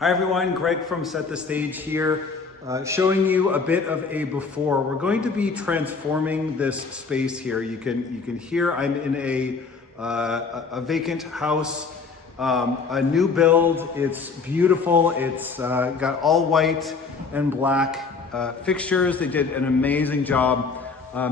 Hi everyone, Greg from Set the Stage here, showing you a bit of a before. We're going to be transforming this space here. You can hear I'm in a vacant house, a new build. It's beautiful. It's got all white and black fixtures. They did an amazing job.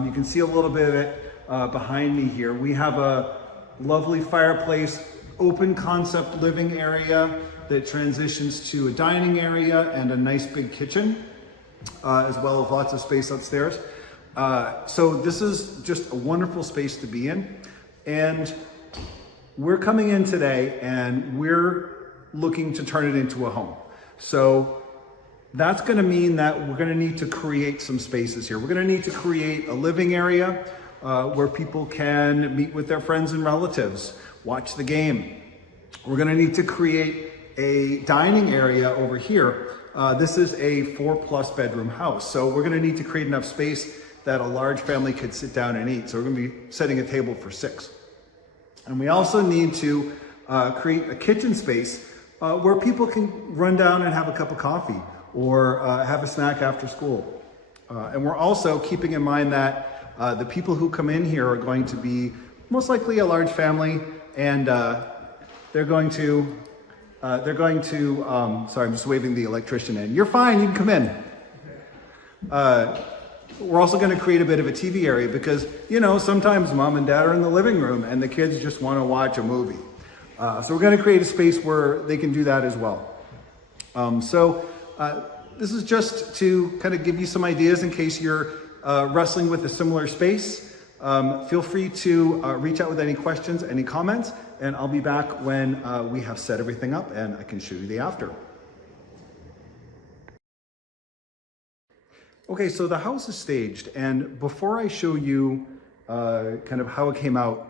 You can see a little bit of it behind me here. We have a lovely fireplace, open concept living area that transitions to a dining area and a nice big kitchen, as well as lots of space upstairs. So this is just a wonderful space to be in. And we're coming in today and we're looking to turn it into a home. So that's gonna mean that we're gonna need to create some spaces here. We're gonna need to create a living area where people can meet with their friends and relatives, watch the game. We're gonna need to create a dining area over here. This is a 4+ bedroom house. So we're gonna need to create enough space that a large family could sit down and eat. So we're gonna be setting a table for 6. And we also need to create a kitchen space where people can run down and have a cup of coffee or have a snack after school. And we're also keeping in mind that the people who come in here are going to be most likely a large family, and they're going to, sorry, I'm just waving the electrician in. You're fine, you can come in. We're also gonna create a bit of a TV area because, you know, sometimes mom and dad are in the living room and the kids just wanna watch a movie. So we're gonna create a space where they can do that as well. This is just to kind of give you some ideas in case you're wrestling with a similar space. Feel free to reach out with any questions, any comments, and I'll be back when we have set everything up and I can show you the after. Okay, so the house is staged, and before I show you kind of how it came out,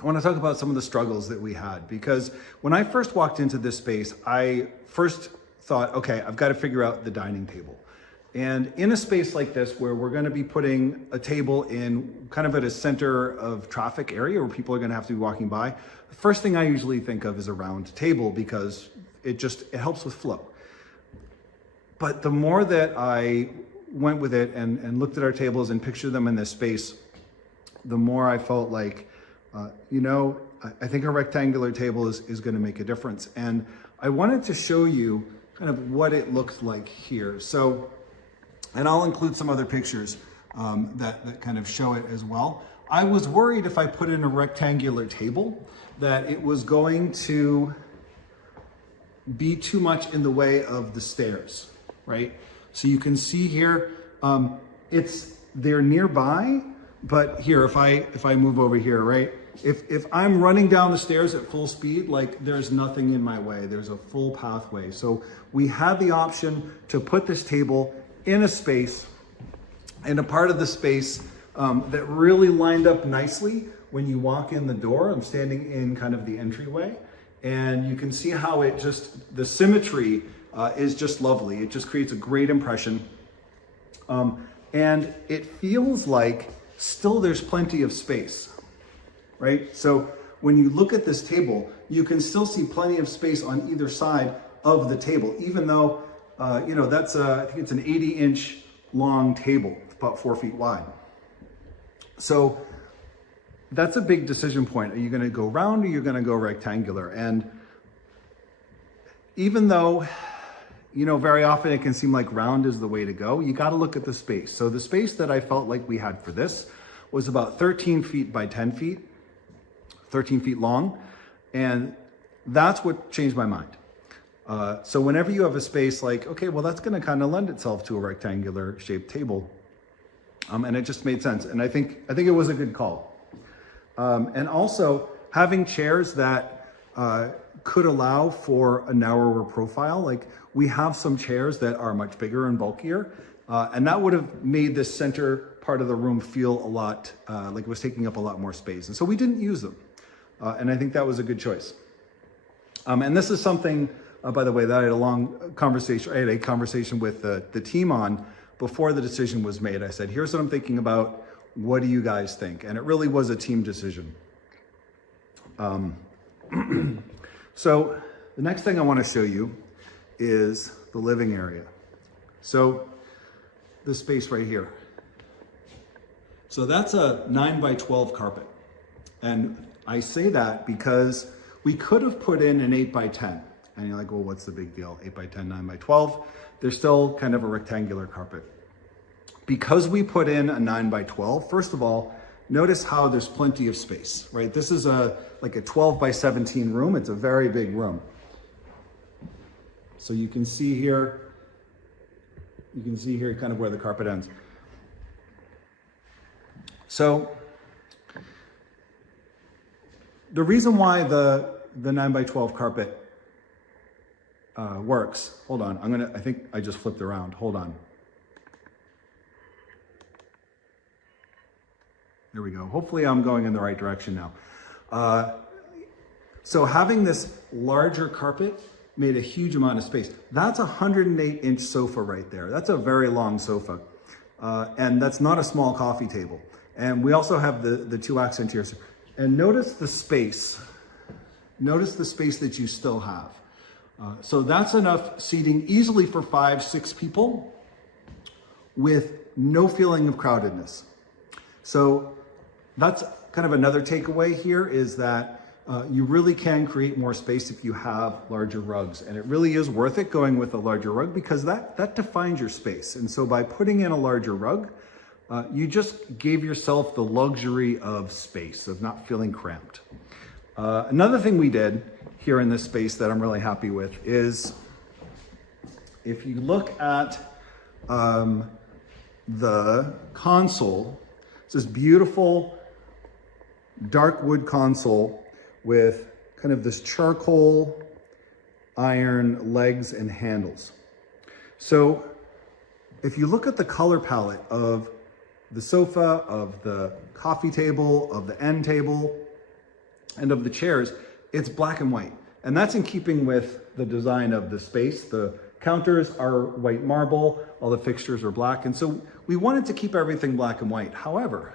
I want to talk about some of the struggles that we had, because when I first walked into this space, I first thought, okay, I've got to figure out the dining table. And in a space like this, where we're going to be putting a table in kind of at a center of traffic area where people are going to have to be walking by, the first thing I usually think of is a round table because it helps with flow. But the more that I went with it and looked at our tables and pictured them in this space, the more I felt like, I think a rectangular table is going to make a difference. And I wanted to show you kind of what it looks like here. So, and I'll include some other pictures that kind of show it as well. I was worried if I put in a rectangular table that it was going to be too much in the way of the stairs, right? So you can see here, they're nearby, but here, if I move over here, right? If I'm running down the stairs at full speed, like there's nothing in my way, there's a full pathway. So we had the option to put this table in a space, in a part of the space that really lined up nicely when you walk in the door. I'm standing in kind of the entryway, and you can see how the symmetry is just lovely. It just creates a great impression. And it feels like still there's plenty of space, right? So when you look at this table, you can still see plenty of space on either side of the table, even though, I think it's an 80-inch long table, about 4 feet wide. So that's a big decision point. Are you gonna go round or you're gonna go rectangular? And even though, very often it can seem like round is the way to go, you gotta look at the space. So the space that I felt like we had for this was about 13 feet by 10 feet, 13 feet long. And that's what changed my mind. So whenever you have a space like, okay, well, that's gonna kind of lend itself to a rectangular shaped table. And it just made sense. And I think it was a good call. And also having chairs that could allow for a narrower profile. Like we have some chairs that are much bigger and bulkier. And that would have made this center part of the room feel a lot like it was taking up a lot more space. And so we didn't use them. And I think that was a good choice. And this is something, by the way, that I had a conversation with the team on before the decision was made. I said, here's what I'm thinking about. What do you guys think? And it really was a team decision. So the next thing I want to show you is the living area. So this space right here. So that's a 9 by 12 carpet. And I say that because we could have put in an 8 by 10. And you're like, well, what's the big deal? 8 by 10, 9 by 12. They're still kind of a rectangular carpet. Because we put in a 9 by 12, first of all, notice how there's plenty of space, right? This is like a 12 by 17 room. It's a very big room. So you can see here kind of where the carpet ends. So the reason why the 9 by 12 carpet works, hold on, I think I just flipped around, hold on. There we go. Hopefully I'm going in the right direction now. So having this larger carpet made a huge amount of space. That's a 108-inch sofa right there. That's a very long sofa. And that's not a small coffee table. And we also have the two accent chairs. And notice the space. Notice the space that you still have. So that's enough seating easily for 5-6 people with no feeling of crowdedness. So that's kind of another takeaway here, is that you really can create more space if you have larger rugs. And it really is worth it going with a larger rug, because that defines your space. And so by putting in a larger rug, you just gave yourself the luxury of space, of not feeling cramped. Another thing we did here in this space that I'm really happy with is, if you look at the console, it's this beautiful dark wood console with kind of this charcoal iron legs and handles. So if you look at the color palette of the sofa, of the coffee table, of the end table, and of the chairs, it's black and white. And that's in keeping with the design of the space. The counters are white marble, all the fixtures are black. And so we wanted to keep everything black and white. However,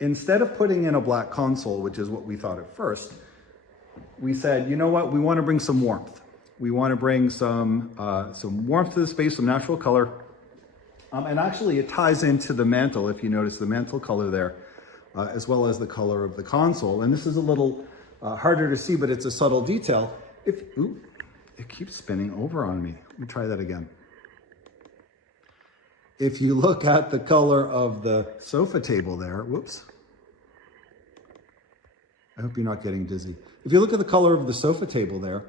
instead of putting in a black console, which is what we thought at first, we said, you know what, we want to bring some warmth. We want to bring some warmth to the space, some natural color. And actually it ties into the mantle, if you notice the mantle color there, as well as the color of the console. And this is a little harder to see, but it's a subtle detail. Ooh, it keeps spinning over on me. Let me try that again. If you look at the color of the sofa table there, whoops. I hope you're not getting dizzy. If you look at the color of the sofa table there,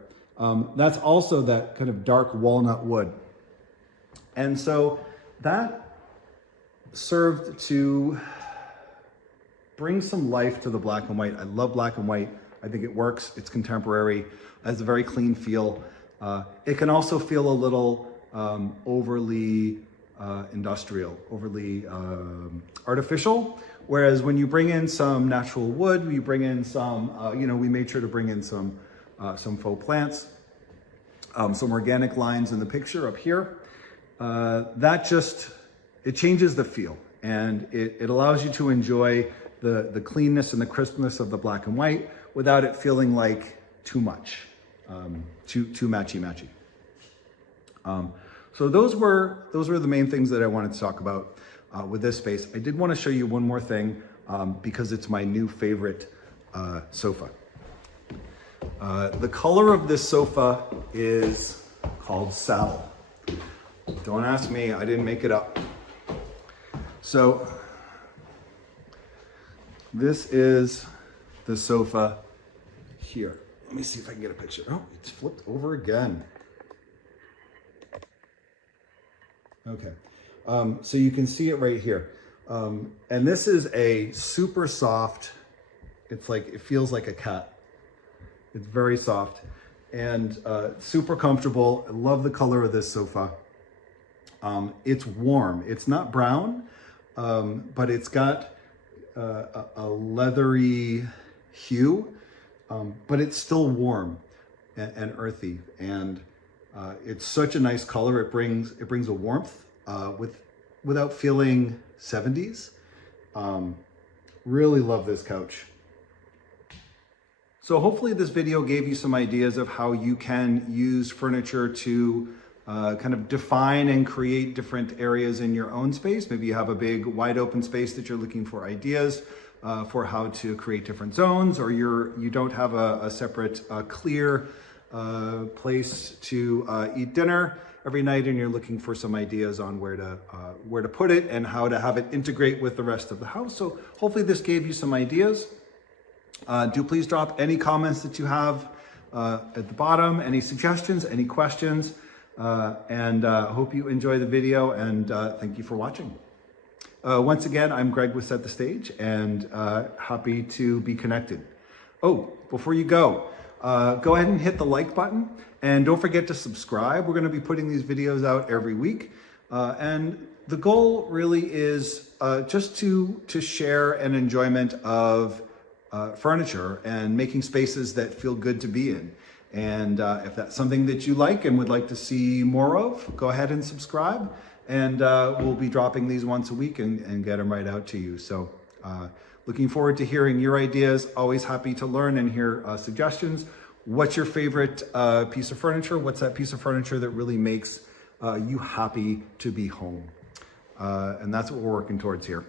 that's also that kind of dark walnut wood. And so that served to bring some life to the black and white. I love black and white. I think it works. It's contemporary. It has a very clean feel. It can also feel a little overly industrial, overly artificial. Whereas when you bring in some natural wood, you bring in some, we made sure to bring in some faux plants, some organic lines in the picture up here. It changes the feel, and it allows you to enjoy the cleanness and the crispness of the black and white without it feeling like too much, too matchy-matchy. So those were the main things that I wanted to talk about with this space. I did want to show you one more thing because it's my new favorite sofa. The color of this sofa is called saddle. Don't ask me, I didn't make it up. So this is the sofa here. Let me see if I can get a picture. Oh, it's flipped over again. Okay, so you can see it right here. And this is a super soft, it feels like a cat. It's very soft and super comfortable. I love the color of this sofa. It's warm. It's not brown, but it's got a leathery hue, but it's still warm and earthy. And it's such a nice color. It brings a warmth without feeling 70s. Really love this couch. So hopefully this video gave you some ideas of how you can use furniture to kind of define and create different areas in your own space. Maybe you have a big wide open space that you're looking for ideas for how to create different zones, or you don't have a separate clear place to eat dinner every night, and you're looking for some ideas on where to put it and how to have it integrate with the rest of the house. So hopefully this gave you some ideas. Do please drop any comments that you have at the bottom, any suggestions, any questions, and hope you enjoy the video, and thank you for watching. Once again, I'm Greg with Set the Stage, and happy to be connected. Oh, before you go ahead and hit the like button, and don't forget to subscribe. We're going to be putting these videos out every week, and the goal really is just to share an enjoyment of furniture and making spaces that feel good to be in. And if that's something that you like and would like to see more of, go ahead and subscribe, and we'll be dropping these once a week and get them right out to you. So looking forward to hearing your ideas. Always happy to learn and hear suggestions. What's your favorite piece of furniture? What's that piece of furniture that really makes you happy to be home? And that's what we're working towards here.